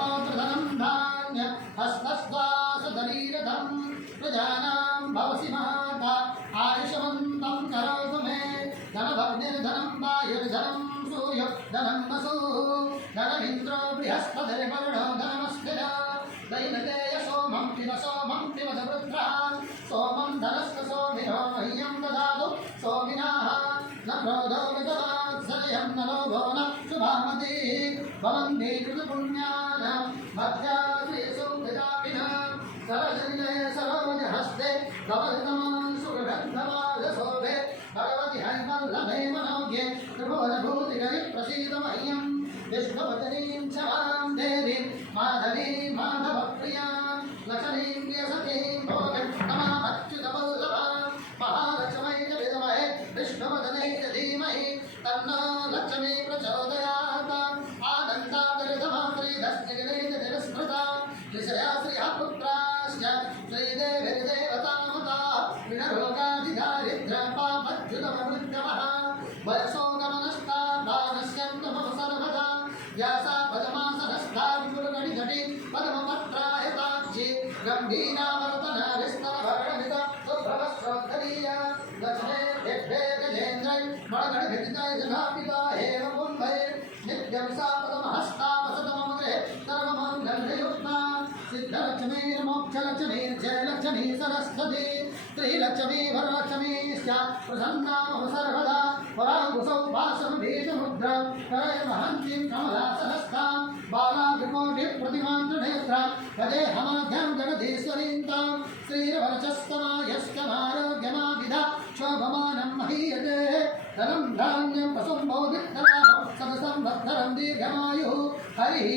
पौत्रधनं धान्य हस्तस्वासदनीरथं प्रजानां भवसि माता आयुष्मन्तं करोतु मे धनभग्निर्धनं वायुर्धनं सूर्यधनं वसु धनमिन्द्रो बृहस्पतिर्वरुणो धनमस्थिर दैवतेय सोमं पिब वृद्धान् सोमं धनस्थ सोमिनो मह्यं ददातु सोमिनाः न क्रोधो विगवात्सर्यं न लोभो न शुभामती भवन्ति कृतपुण्यानां मध्या श्रीसुकृतापिनः सरजनिलये सरोजहस्ते भवतमं सुगन्धमालशोभे भगवति हरिवल्लभे मनोज्ञे त्रिभुवनभूतिकरि प्रसीद मह्यं विष्णुवदनीं च मां देवीं माधवीं माधवप्रियां लक्ष्मीं प्रियसतीं भोगक्षमाच्युतवल्लभां महालक्ष्मै च विद्महे विष्णुवदनै च धीमहि तन्नो लक्ष्मी प्रचोदयात् आनन्दामृतमात्रीधस्यगिरै च निरस्मृता ऋषया श्रियपुत्राश्च श्रीदेवीर्देवतामता विनरोगाधिदारिद्र्यपापच्युतमृत्यवः वयसोगमनस्ताद्वानस्यन्तमः सर्वदा व्यासा पदमासनस्था विपुलगणिघटी पद्मपत्रायताक्षी गम्भीरावर्तना विस्तरभरणित सुप्रभस्वद्धरीय लक्ष्मे गजेन्द्रै मणगणघटितै जनापिता एव पुंभै नित्यं सा पदमहस्ता वसतममुदे सर्वमङ्गलयुक्ता सिद्धलक्ष्मीर्मोक्षलक्ष्मीर्जयलक्ष्मी सरस्वती श्रीलक्ष्मी वरलक्ष्मीश्च प्रसन्ना मम सर्वदा पराङ्कुशौ वासमभीषमुद्रा करय वहन्तीं कमलासहस्तां बालाभिकोटिप्रतिमान्तनेत्रां तदेहमाद्यां जगदीश्वरीं तां श्रीरवरचस्तमायश्चमारोग्यमाविधा शोभमानं महीयते धनं धान्यं वसुं बौद्धिकलाभं सदसंवत्सरं दीर्घमायुः हरिः